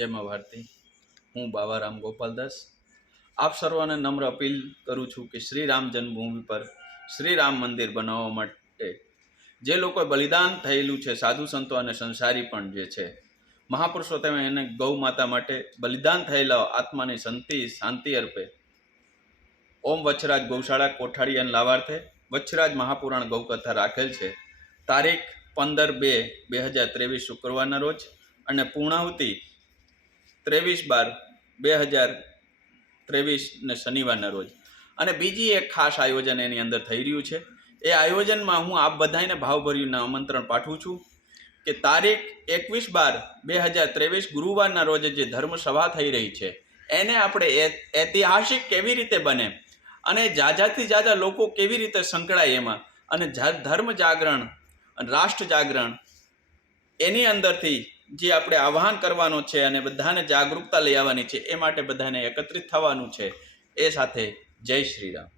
જય મા ભારતી। હું બાવારામ ગોપાલદાસ આપ સર્વને નમ્ર અપીલ કરું છું કે શ્રી રામ જન્મભૂમિ પર શ્રી રામ મંદિર બનાવવા માટે જે લોકોએ બલિદાન થયેલું છે, સાધુ સંતો અને સંસારી પણ જે છે, મહાપુરુષો તમે એને ગૌ માતા માટે બલિદાન થયેલા આત્માની શાંતિ અર્પે। ઓમ વચ્છરાજ ગૌશાળા કોઠારી અને લાભાર્થે વચ્છરાજ મહાપુરાણ ગૌકથા રાખેલ છે। તારીખ 15/2/2023 શુક્રવારના રોજ અને પૂર્ણાહુતિ 23/12/2023 ને શનિવારના રોજ। અને બીજી એક ખાસ આયોજન એની અંદર થઈ રહ્યું છે। એ આયોજનમાં હું આપ બધાને ભાવભર્યું આમંત્રણ પાઠવું છું કે તારીખ 21/12/2023 ગુરુવારના રોજ જે ધર્મસભા થઈ રહી છે એને આપણે ઐતિહાસિક કેવી રીતે બને અને જાજાથી જાજા લોકો કેવી રીતે સંકળાય એમાં, અને ધર્મ જાગરણ અને રાષ્ટ્ર જાગરણ એની અંદરથી જે આપણે આહ્વાન કરવાનું છે અને બધાને જાગૃતતા લઈ આવવાની છે, એ માટે બધાને એકત્રિત થવાનું છે। એ સાથે જય શ્રી રામ।